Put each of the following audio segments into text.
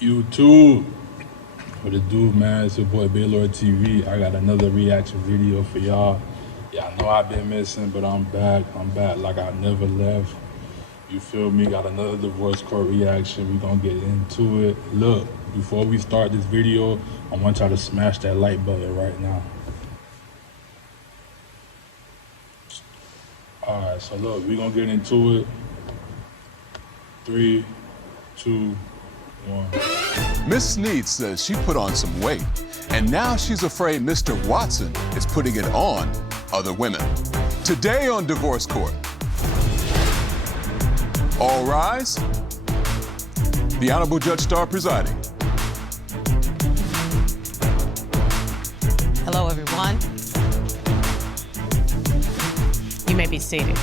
YouTube. What it do, man? It's your boy Baylor TV. I got another reaction video for y'all. Y'all know I've been missing, but I'm back. I'm back like I never left. You feel me? Got another divorce court reaction. We gonna get into it. Look, before we start this video, I want y'all to smash that like button right now. Alright, so look, we gonna get into it. 3, 2, 1. Miss Sneed says she put on some weight, and now she's afraid Mr. Watson is putting it on other women. Today on Divorce Court. All rise. The Honorable Judge Starr presiding. Hello, everyone. You may be seated.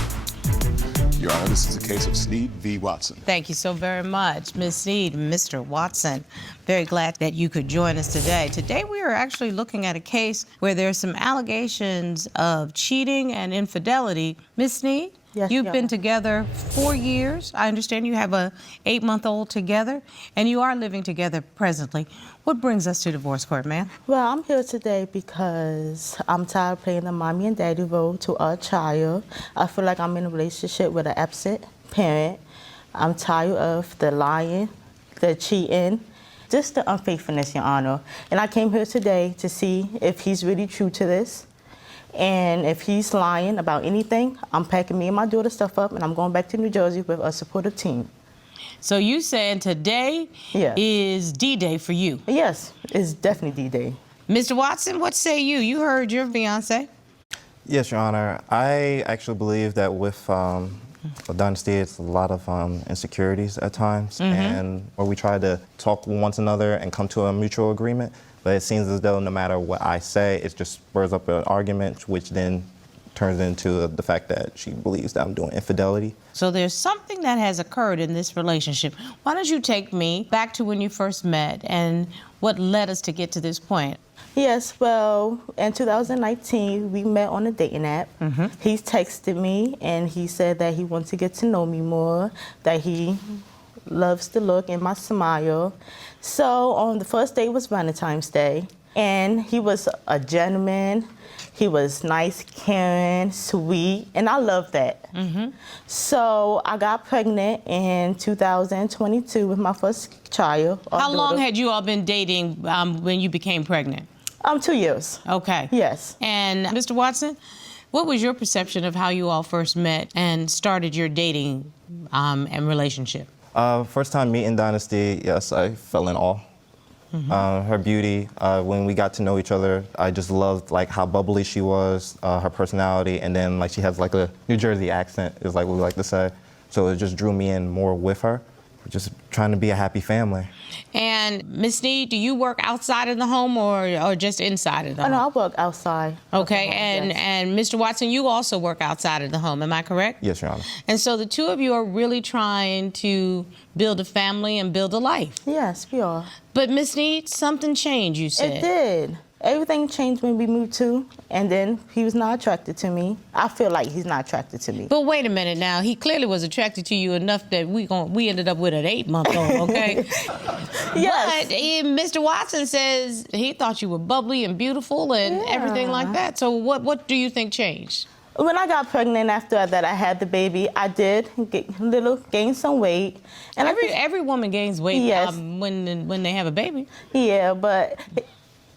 Your Honor, this is a case of Sneed v. Watson. Thank you so very much, Ms. Sneed, Mr. Watson. Very glad that you could join us today. Today we are actually looking at a case where there's some allegations of cheating and infidelity. Ms. Sneed, yes, you've been together 4 years. I understand you have a 8-month-old together, and you are living together presently. What brings us to divorce court, ma'am? Well, I'm here today because I'm tired of playing the mommy and daddy role to our child. I feel like I'm in a relationship with an absent parent. I'm tired of the lying, the cheating, just the unfaithfulness, Your Honor. And I came here today to see if he's really true to this. And if he's lying about anything, I'm packing me and my daughter's stuff up and I'm going back to New Jersey with a supportive team. So you saying today is D-Day for you? Yes, it's definitely D-Day. Mr. Watson, what say you? You heard your fiance. Yes, Your Honor. I actually believe that with Dynasty, it's a lot of insecurities at times, and where we try to talk with one another and come to a mutual agreement. But it seems as though no matter what I say, it just spurs up an argument, which then turns into the fact that she believes that I'm doing infidelity. So there's something that has occurred in this relationship. Why don't you take me back to when you first met and what led us to get to this point? Yes, well, in 2019, we met on a dating app. He texted me and he said that he wants to get to know me more, that he loves the look in my smile. So on the first day was Valentine's Day, and he was a gentleman. He was nice, caring, sweet, and I love that. So I got pregnant in 2022 with my first child. How long had you all been dating when you became pregnant? 2 years. Okay. Yes. And Mr. Watson, what was your perception of how you all first met and started your dating and relationship? First time meeting Dynasty, yes, I fell in awe. Her beauty, when we got to know each other, I just loved like how bubbly she was, her personality, and then like she has like a New Jersey accent, is like what we like to say. So it just drew me in more with her. We're just trying to be a happy family. And Ms. Sneed, do you work outside of the home or just inside of the home? No, I work outside. Okay, Home, and, yes. and Mr. Watson, you also work outside of the home, am I correct? Yes, Your Honor. And so the two of you are really trying to build a family and build a life. Yes, we are. But Ms. Sneed, something changed, you said. It did. Everything changed when we moved to, and then he was not attracted to me. I feel like he's not attracted to me. But wait a minute now. He clearly was attracted to you enough that we ended up with an 8-month-old, okay? Yes. But Mr. Watson says he thought you were bubbly and beautiful and everything like that. So what do you think changed? When I got pregnant after that I had the baby, I did gain some weight. And Every woman gains weight Yes. when they have a baby. Yeah, but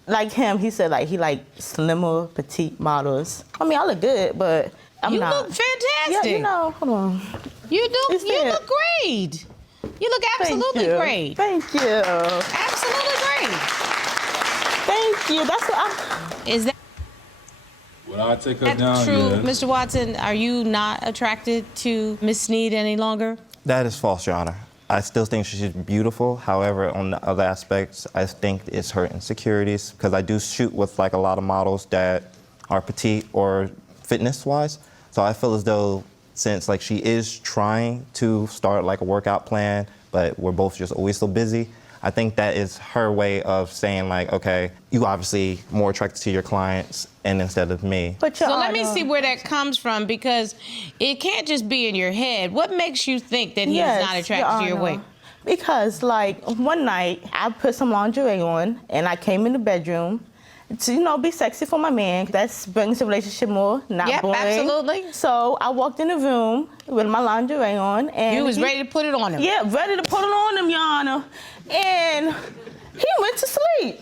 like him, he said like he like slimmer, petite models. I mean, I look good, but I'm You not. look fantastic. Yeah, you know, hold on. You It's look there. great. You look absolutely Thank you. great. Thank you. Absolutely great. Thank you. That's what Is that Would I take her down? true, Yes. Mr. Watson? Are you not attracted to Miss Sneed any longer? That is false, Your Honor. I still think she's beautiful. However, on the other aspects, I think it's her insecurities, because I do shoot with like a lot of models that are petite or fitness-wise. So I feel as though since like she is trying to start like a workout plan, but we're both just always so busy, I think that is her way of saying like, okay, you obviously more attracted to your clients and instead of me. But So let me see where that comes from, because it can't just be in your head. What makes you think that he's not attracted to your weight? Because, like, one night, I put some lingerie on, and I came in the bedroom to, you know, be sexy for my man. That brings the relationship more, not Yep, boring. absolutely. So I walked in the room with my lingerie on, and You was ready to put it on him. Yeah, ready to put it on him, Your Honor. And he went to sleep.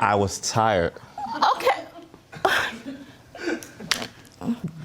I was tired. Okay.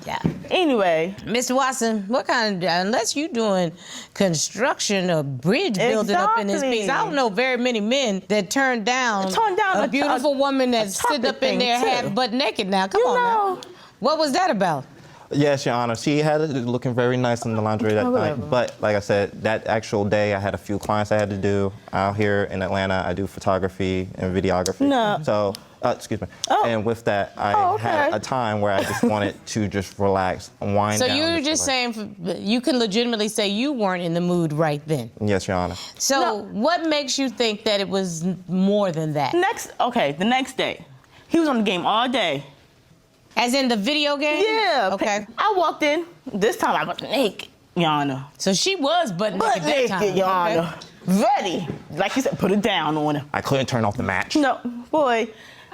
Yeah. Anyway. Mr. Watson, what kind of, unless you doing construction or bridge building up in this piece, I don't know very many men that turn down a beautiful woman that's sitting up in there half butt naked now. Come on now. What was that about? Yes, Your Honor. She had it looking very nice in the lingerie that night. But like I said, that actual day, I had a few clients I had to do. Out here in Atlanta, I do photography and videography. No. So, excuse me. Oh. And with that, I had a time where I just wanted to just relax and wind down. So you were just saying, you can legitimately say you weren't in the mood right then? Yes, Your Honor. So what makes you think that it was more than that? The next day, he was on the game all day. As in the video game? Yeah. Okay. I walked in. This time I was naked, Your Honor. So she was butt naked that time. Your Honor. Ready. Like you said, put it down on him. I couldn't turn off the match. No, boy,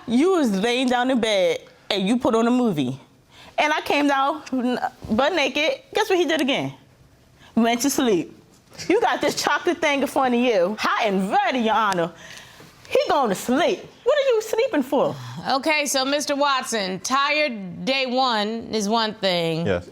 you was laying down in bed and you put on a movie. And I came down butt naked. Guess what he did again? Went to sleep. You got this chocolate thing in front of you, hot and ready, Your Honor. He going to sleep. What are you sleeping for? Okay, so Mr. Watson, tired day one is one thing. Yes.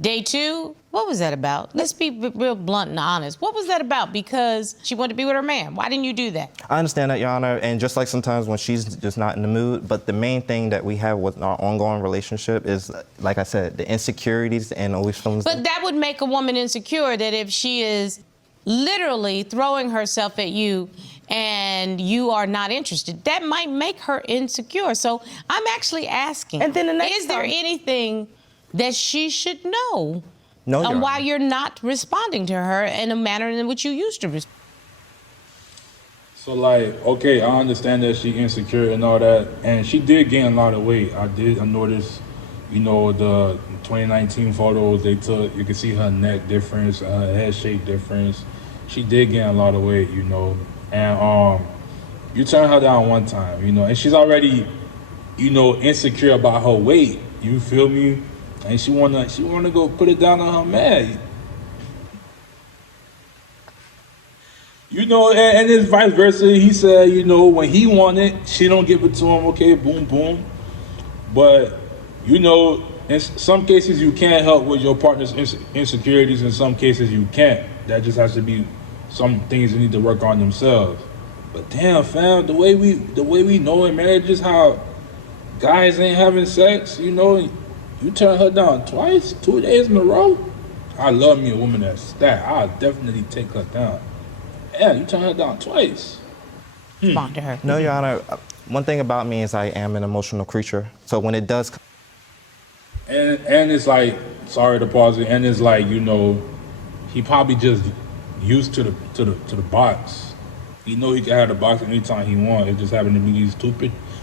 Day two, what was that about? Let's be real blunt and honest. What was that about? Because she wanted to be with her man. Why didn't you do that? I understand that, Your Honor, and just like sometimes when she's just not in the mood, but the main thing that we have with our ongoing relationship is, like I said, the insecurities and always feelings. But that would make a woman insecure, that if she is literally throwing herself at you and you are not interested, that might make her insecure. So I'm actually asking, and then is there anything that she should know on why you're not responding to her in a manner in which you used to respond? So, like, okay, I understand that she insecure and all that, and she did gain a lot of weight. I noticed, you know, the 2019 photos they took, you can see her neck difference, her head shape difference. She did gain a lot of weight, you know, and you turn her down one time, you know, and she's already, you know, insecure about her weight. You feel me? And she wanna go put it down on her man. You know, and it's vice versa. He said, you know, when he want it, she don't give it to him. Okay, boom, boom. But, you know, in some cases you can't help with your partner's insecurities. In some cases you can't. That just has to be some things they need to work on themselves. But damn, fam, the way we know in marriages how guys ain't having sex, you know, you turn her down twice, 2 days in a row. I love me a woman that's that. I'll definitely take her down. Yeah, you turn her down twice. Respond to her. No, Your Honor. One thing about me is I am an emotional creature. So when it does, and it's like, sorry to pause it, and it's like, you know, he probably just used to the box. You know, he can have the box anytime he wants. It just happened to be these two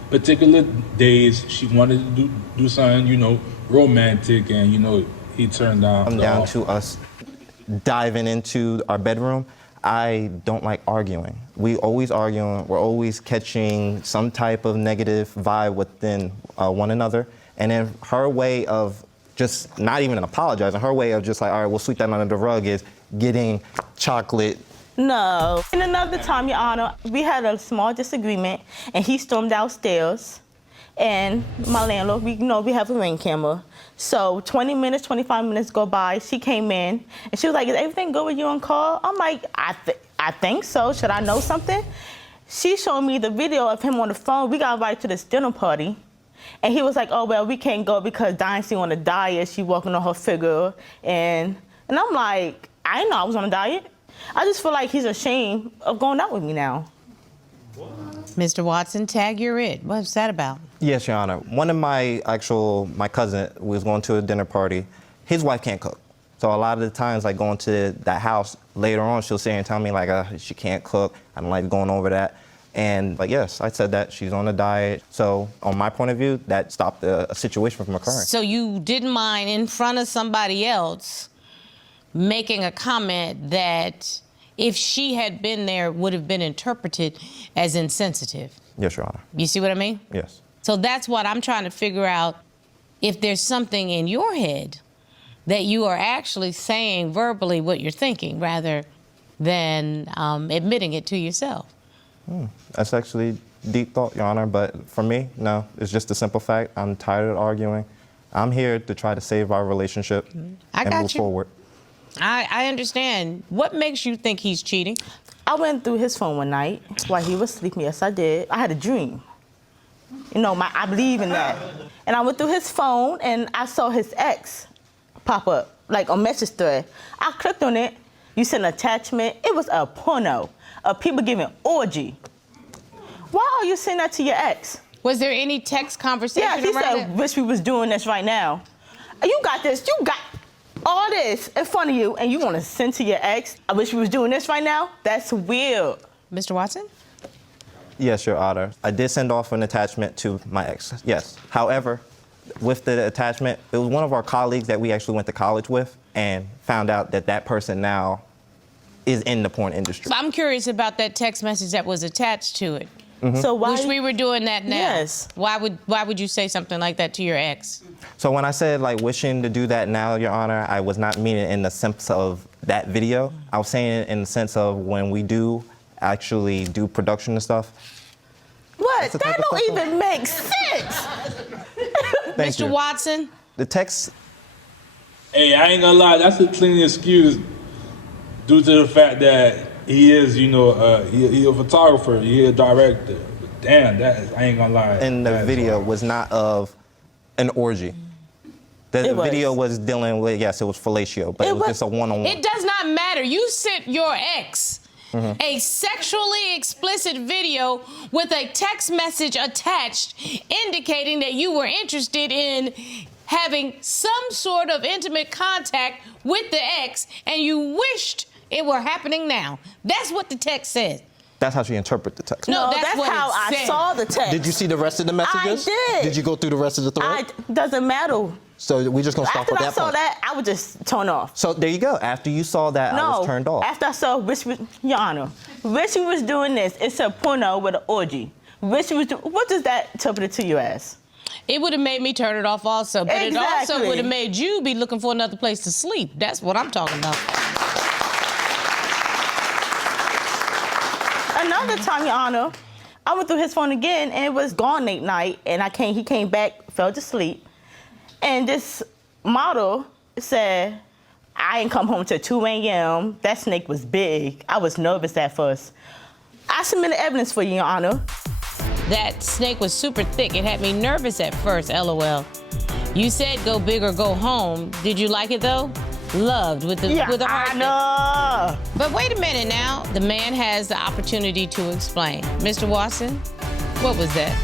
particular days. She wanted to do something, you know, romantic, and you know, he turned down. come down to us diving into our bedroom. I don't like arguing. We always arguing. We're always catching some type of negative vibe within one another. And then her way of just not even apologizing, her way of just like, all right, we'll sweep that under the rug is getting chocolate. No. And another time, Your Honor, we had a small disagreement, and he stormed downstairs. And my landlord, we have a Ring camera. So 20 minutes, 25 minutes go by. She came in, and she was like, is everything good with you on call? I'm like, I think so. Should I know something? She showed me the video of him on the phone. We got invited to this dinner party. And he was like, oh, well, we can't go because Dynasty on a diet. She working on her figure. And I'm like, I didn't know I was on a diet. I just feel like he's ashamed of going out with me now. Mr. Watson, tag you're it. What's that about? Yes, Your Honor. One of my cousin was going to a dinner party. His wife can't cook. So a lot of the times, like going to that house later on, she'll sit here and tell me like, she can't cook. I don't like going over that. And like, yes, I said that she's on a diet. So on my point of view, that stopped a situation from occurring. So you didn't mind in front of somebody else making a comment that if she had been there, would have been interpreted as insensitive. Yes, Your Honor. You see what I mean? Yes. So that's what I'm trying to figure out, if there's something in your head that you are actually saying verbally what you're thinking rather than admitting it to yourself. That's actually deep thought, Your Honor, but for me, no. It's just a simple fact. I'm tired of arguing. I'm here to try to save our relationship and move forward. I understand. What makes you think he's cheating? I went through his phone one night while he was sleeping. Yes, I did. I had a dream. You know, I believe in that. And I went through his phone and I saw his ex pop up, like on message thread. I clicked on it. You sent an attachment. It was a porno of people giving orgy. Why are you sending that to your ex? Was there any text conversation Yeah, he around said, it? wish we was doing this right now. You got this. You got all this in front of you, and you want to send to your ex, I wish we was doing this right now? That's weird. Mr. Watson? Yes, Your Honor. I did send off an attachment to my ex, yes. However, with the attachment, it was one of our colleagues that we actually went to college with and found out that that person now is in the porn industry. I'm curious about that text message that was attached to it. So why? Wish we were doing that now. Yes. Why would you say something like that to your ex? So when I said like wishing to do that now, Your Honor, I was not meaning in the sense of that video. I was saying it in the sense of when we do actually do production and stuff. What? the type That of don't stuff even make sense. Thank Mr. you. Watson? The text, Hey, I ain't gonna lie, that's a clean excuse due to the fact that he is, he a photographer, he a director. But damn, I ain't gonna lie. in the that's video wrong. was not of an orgy. The It was. video was dealing with, yes, it was fellatio, but It it was was- just a one-on-one. It does not matter. You sent your ex a sexually explicit video with a text message attached indicating that you were interested in having some sort of intimate contact with the ex and you wished it were happening now. That's what the text says. That's how she interpreted the text. No, No, that's that's what how it I said. saw the text. Did you see the rest of the messages? I did. Did you go through the rest of the thread? Doesn't matter. So we just gonna stop After with I that saw point. that, I would just turn off. So there you go. After you saw that, I was turned off. After I saw Your Honor, wish we was doing this. It's a porno with an orgy. Wish we was what does that interpret to you as? It would have made me turn it off also, but it also Exactly. would have made you be looking for another place to sleep. That's what I'm talking about. Another time, Your Honor, I went through his phone again, and it was gone late night, and he came back, fell to sleep, and this model said, I ain't come home till 2 a.m. That snake was big. I was nervous at first. I submitted evidence for you, Your Honor. That snake was super thick. It had me nervous at first, LOL. You said go big or go home. Did you like it though? Loved with the Your with a heart. Honor. But wait a minute now. The man has the opportunity to explain. Mr. Watson, what was that?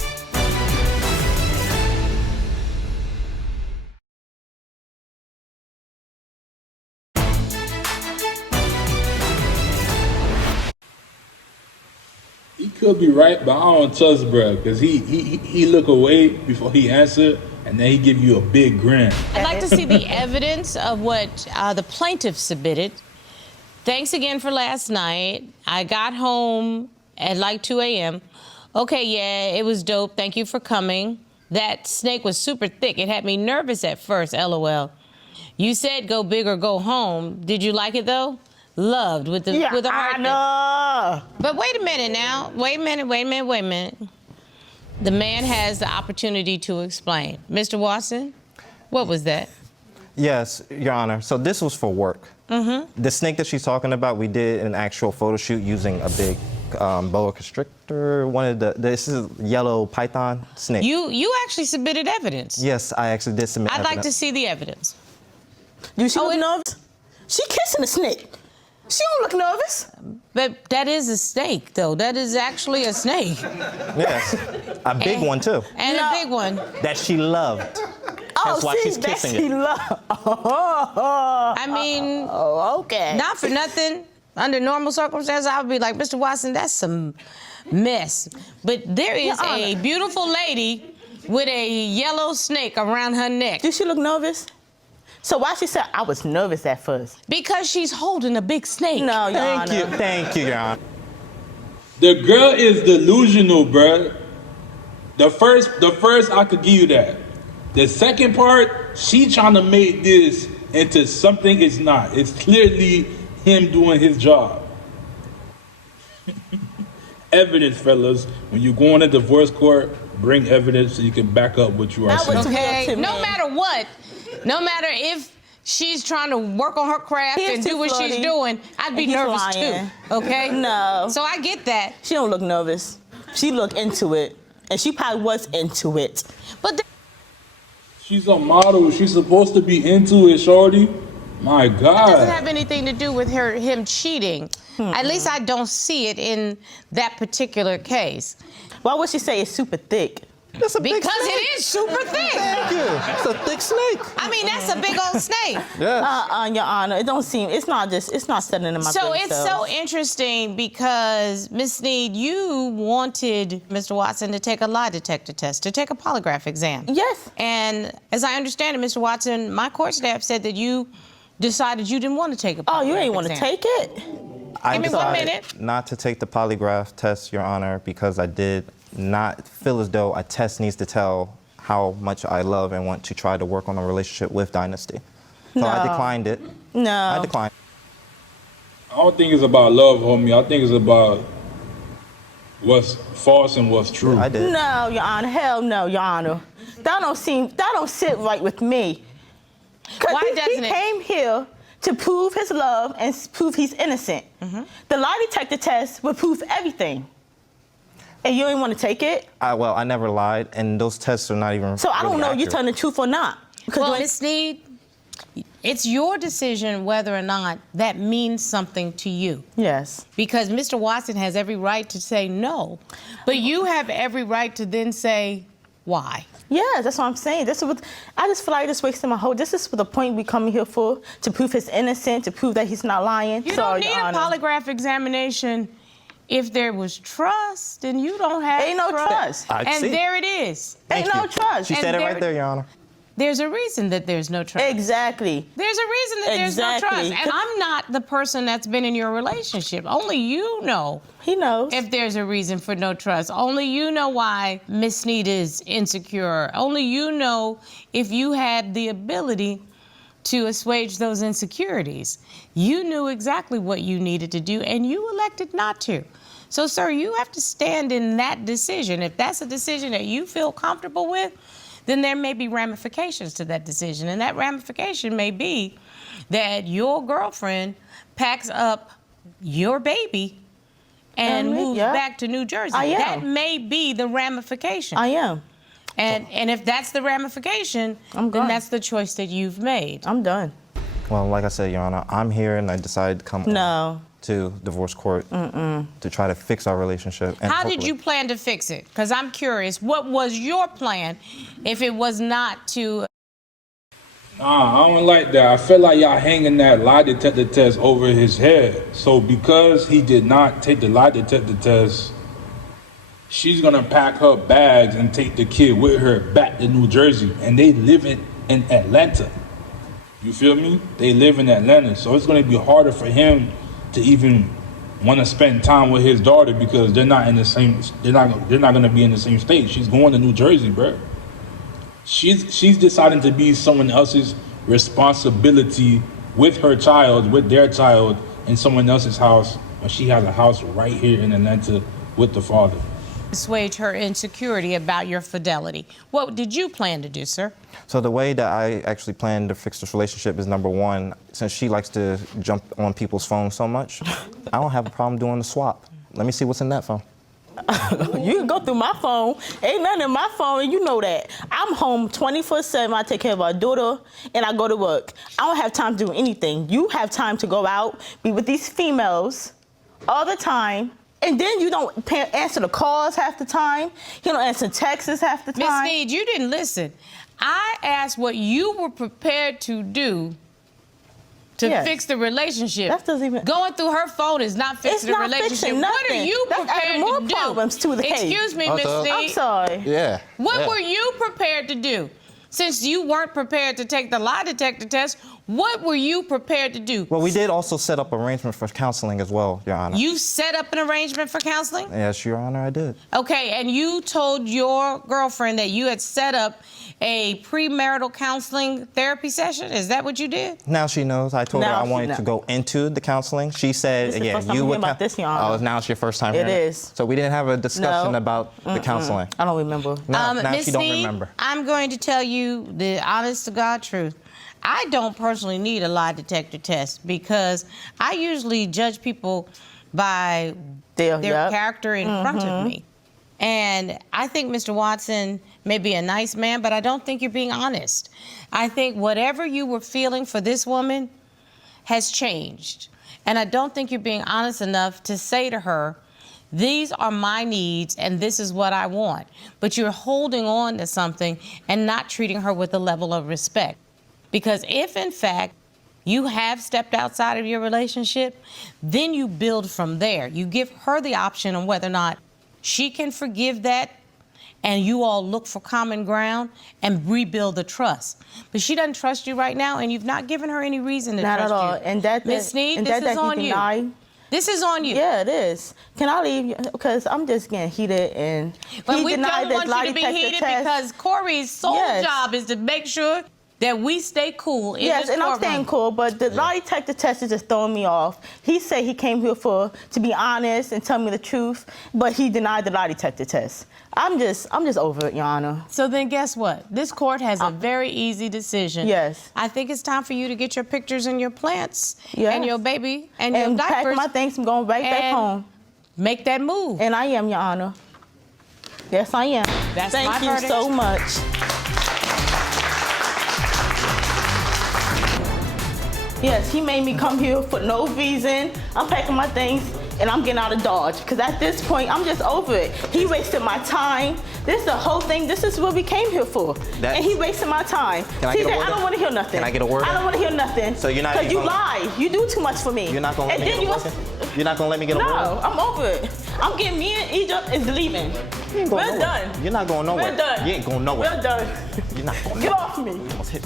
He could be right, but I don't trust bruh, because he look away before he answer, and then he give you a big grin. I'd like to see the evidence of what the plaintiff submitted. Thanks again for last night. I got home at like 2 a.m. Okay, yeah, it was dope. Thank you for coming. That snake was super thick. It had me nervous at first, LOL. You said go big or go home. Did you like it though? Loved with Your a heart. Honor. But wait a minute now. Wait a minute. The man has the opportunity to explain. Mr. Watson, what was that? Yes, Your Honor. So this was for work. The snake that she's talking about, we did an actual photo shoot using a big boa constrictor. This is yellow python snake. You actually submitted evidence. Yes, I actually did submit I'd like to evidence. see the evidence. Do she Oh, look it- nervous? She kissing a snake. She don't look nervous. But that is a snake, though. That is actually a snake. Yes, a big one too, And No. a big one. that she loved. That's why she's that kissing she it. love. I mean, Oh, okay. not for nothing. Under normal circumstances, I would be like, Mr. Watson, that's some mess. But there is Your a Honor. beautiful lady with a yellow snake around her neck. Do she look nervous? So why she said I was nervous at first? Because she's holding a big snake. No, Your Thank Honor. you. Thank you, Your Honor. The girl is delusional, bruh. The first I could give you that. The second part, she trying to make this into something it's not. It's clearly him doing his job. Evidence, fellas. When you go in a divorce court, bring evidence so you can back up what you are That saying. was Okay? real to No me. matter what, no matter if she's trying to work on her craft He's and too do what she's flirty. doing, I'd be And he's nervous lying. too. Okay? No. So I get that. She don't look nervous. She look into it. And she probably was into it. But She's a model. She's supposed to be into it, shorty. My that doesn't God. have anything to do with him cheating. At least I don't see it in that particular case. Why would she say it's super thick? That's a big Because snake. it is super thick. Thank you. It's a thick snake. I mean, that's a big old snake. Yes. Your Honor, it don't seem, it's not sitting in my So brain it's cells. so interesting because, Ms. Sneed, you wanted Mr. Watson to take a lie detector test, to take a polygraph exam. Yes. And as I understand it, Mr. Watson, my court staff said that you decided you didn't want to take a polygraph Oh, you ain't want to exam. take it? I Give me 1 decided minute. not to take the polygraph test, Your Honor, because I did not feel as though a test needs to tell how much I love and want to try to work on a relationship with Dynasty. So I No. declined it. No. I declined. I don't think it's about love, homie. I think it's about what's false and what's true. I did. No, Your Honor. Hell no, Your Honor. That don't sit right with me. Because Why he doesn't it? came here to prove his love and prove he's innocent. The lie detector test would prove everything. And you ain't want to take it? Well, I never lied, and those tests are not even. So I don't really know if you're accurate. telling the truth or not. Because Well, you ain't- Ms. Sneed, it's your decision whether or not that means something to you. Yes. Because Mr. Watson has every right to say no, but you have every right to then say why. Yes, that's what I'm saying. This is what I just feel like this wasting my whole. This is for the point we coming here for, to prove he's innocent, to prove that he's not lying. You Sorry, don't need Your a Honor. polygraph examination if there was trust, and you don't have Ain't no trust. I And see. there it is. Ain't Thank no you. trust. She And said it there- right there, Your Honor. There's a reason that there's no trust. Exactly. There's a reason that there's no Exactly. trust. And I'm not the person that's been in your relationship. Only you know He knows. if there's a reason for no trust. Only you know why Miss Sneed is insecure. Only you know if you had the ability to assuage those insecurities. You knew exactly what you needed to do, and you elected not to. So, sir, you have to stand in that decision. If that's a decision that you feel comfortable with, then there may be ramifications to that decision. And that ramification may be that your girlfriend packs up your baby and moves yeah. back to New Jersey. I am. That may be the ramification. I am. And if that's the ramification, I'm then gone. that's the choice that you've made. I'm done. Well, like I said, Your Honor, I'm here and I decided to come No. to divorce court to try to fix our relationship. And How did hopefully- you plan to fix it? Because I'm curious, what was your plan if it was not to... Nah, I don't like that. I feel like y'all hanging that lie detector test over his head. So because he did not take the lie detector test, she's gonna pack her bags and take the kid with her back to New Jersey. And they live in Atlanta. You feel me? They live in Atlanta. So it's gonna be harder for him to even want to spend time with his daughter because they're not in the same. They're not gonna be in the same state. She's going to New Jersey, bro. She's deciding to be someone else's responsibility with her child, with their child, in someone else's house when she has a house right here in Atlanta with the father. assuage her insecurity about your fidelity. What did you plan to do, sir? So the way that I actually plan to fix this relationship is, number one, since she likes to jump on people's phones so much, I don't have a problem doing the swap. Let me see what's in that phone. You can go through my phone. Ain't nothing in my phone, and you know that. I'm home 24/7. I take care of our daughter, and I go to work. I don't have time to do anything. You have time to go out, be with these females all the time, and then you don't answer the calls half the time. You don't answer texts half the Miss time. Sneed, you didn't listen. I asked what you were prepared to do to Yes. fix the relationship. That doesn't even- Going through her phone is not fixing It's the not relationship. fixing What are nothing. you That's prepared adding more to do? problems to the case. Excuse me, Miss Also- Sneed. I'm sorry. Yeah. What yeah. were you prepared to do? Since you weren't prepared to take the lie detector test, what were you prepared to do? Well, we did also set up arrangements for counseling as well, Your Honor. You set up an arrangement for counseling? Yes, Your Honor, I did. Okay, and you told your girlfriend that you had set up a premarital counseling therapy session? Is that what you did? Now she knows. I told her I wanted to go into the counseling. She said, This is the first time you I'm would hearing about this, Your Honor. Oh, now it's your first time It hearing is. So we didn't have a discussion about the counseling. I don't remember. No, now Miss she don't Sneed, remember. I'm going to tell you the honest to God truth. I don't personally need a lie detector test because I usually judge people by their character in front of me. And I think Mr. Watson may be a nice man, but I don't think you're being honest. I think whatever you were feeling for this woman has changed. And I don't think you're being honest enough to say to her, these are my needs and this is what I want. But you're holding on to something and not treating her with a level of respect. Because if, in fact, you have stepped outside of your relationship, then you build from there. You give her the option on whether or not she can forgive that, and you all look for common ground and rebuild the trust. But she doesn't trust you right now, and you've not given her any reason to Not trust at all. you. And that, Ms. Sneed, and this that is on you. deny. This is on you. Yeah, it is. Can I leave? Because I'm just getting heated, and But he we denied don't this want lie you to be detector heated test. because Corey's sole job is to make sure that we stay cool in Yes, this and I'm courtroom. staying cool, but the lie detector test is just throwing me off. He said he came here to be honest and tell me the truth, but he denied the lie detector test. I'm just over it, Your Honor. So then guess what? This court has a very easy decision. Yes. I think it's time for you to get your pictures and your plants Yes. and your baby and your And diapers. pack my things, I'm going right back and home. Make that move. And I am, Your Honor. Yes, I am. That's my Thank you verdict. so much. Yes, he made me come here for no reason. I'm packing my things and I'm getting out of Dodge. Because at this point, I'm just over it. He wasted my time. This is the whole thing. This is what we came here for. And he wasted my time. Can I get a word I don't in? want to hear nothing. Can I get a word I don't in? want to hear nothing. So you're not Because you even gonna- lie. You do too much for me. You're not going to let me And get a then word in? You're not going to let me get a word in? No, I'm over it. I'm getting me and Egypt is leaving. You ain't going We're nowhere. done. You're not going nowhere. We're done. You ain't going nowhere. We're done. You're not going Get nowhere. off me. You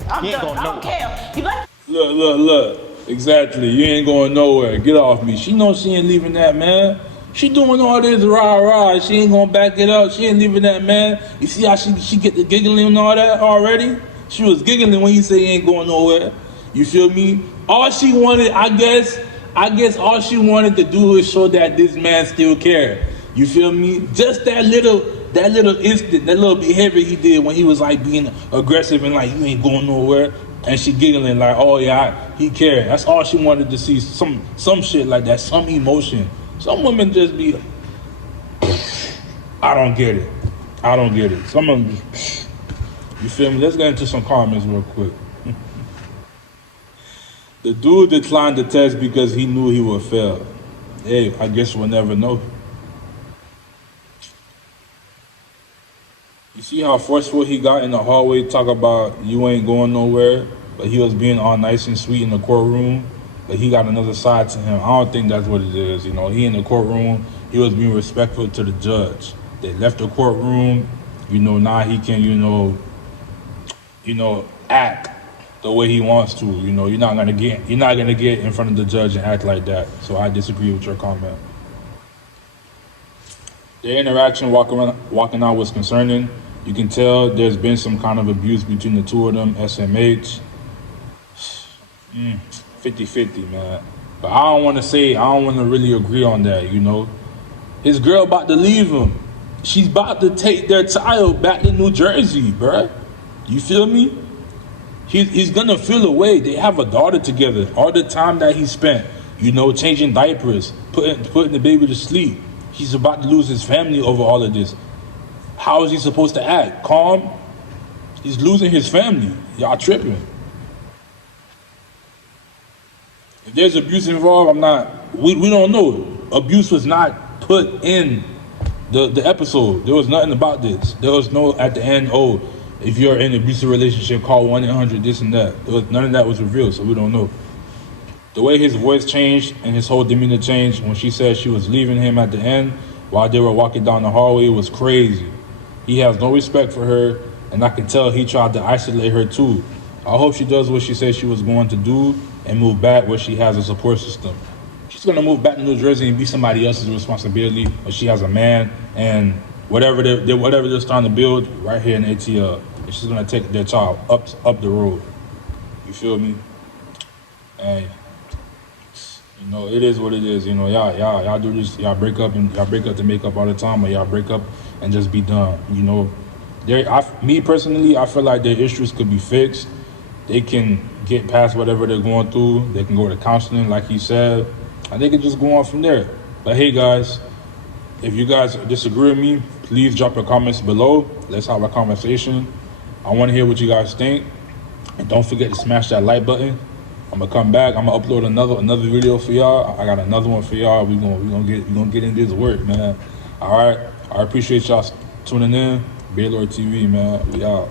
I'm ain't done. going I don't nowhere. care. You like Look. Exactly. You ain't going nowhere. Get off me. She knows she ain't leaving that man. She doing all this rah. She ain't gonna back it up. She ain't leaving that man. You see how she get the giggling and all that already? She was giggling when he said he ain't going nowhere. You feel me? All she wanted, I guess all she wanted to do is show that this man still cared. You feel me? Just that little instant, that little behavior he did when he was like being aggressive and like you ain't going nowhere. And she giggling like, oh yeah, he cared. That's all she wanted to see, some shit like that, some emotion. Some women just be, I don't get it. Some of them, you feel me? Let's get into some comments real quick. The dude declined the test because he knew he would fail. Hey, I guess we'll never know. You see how forceful he got in the hallway, talk about you ain't going nowhere, but he was being all nice and sweet in the courtroom, but he got another side to him. I don't think that's what it is. You know, he in the courtroom, he was being respectful to the judge. They left the courtroom, now he can, act the way he wants to. You're not gonna get in front of the judge and act like that. So I disagree with your comment. Their interaction walking out was concerning. You can tell there's been some kind of abuse between the two of them, SMH. 50-50, man. But I don't want to really agree on that, His girl about to leave him. She's about to take their child back to New Jersey, bruh. You feel me? He's gonna feel away. They have a daughter together. All the time that he spent, changing diapers, putting the baby to sleep. He's about to lose his family over all of this. How is he supposed to act? Calm? He's losing his family. Y'all tripping. If there's abuse involved, we don't know. Abuse was not put in the episode. There was nothing about this. There was no, at the end, if you're in an abusive relationship, call 1-800, this and that. None of that was revealed, so we don't know. The way his voice changed and his whole demeanor changed when she said she was leaving him at the end while they were walking down the hallway was crazy. He has no respect for her. and I can tell he tried to isolate her too. I hope she does what she said she was going to do and move back where she has a support system. She's gonna move back to New Jersey and be somebody else's responsibility, but she has a man and whatever they're starting to build right here in ATL. And she's gonna take their child up the road. You feel me? And you know, it is what it is. You know, y'all do this. Y'all break up to make up all the time, or y'all break up and just be done. You know, me personally, I feel like their issues could be fixed. They can get past whatever they're going through. They can go to counseling, like he said, and they can just go on from there. But hey, guys, if you guys disagree with me, please drop your comments below. Let's have a conversation. I want to hear what you guys think, and don't forget to smash that like button. I'm gonna come back. I'm gonna upload another video for y'all. I got another one for y'all. We gonna get into this work, man. All right. I appreciate y'all tuning in. Baylor TV, man. We out.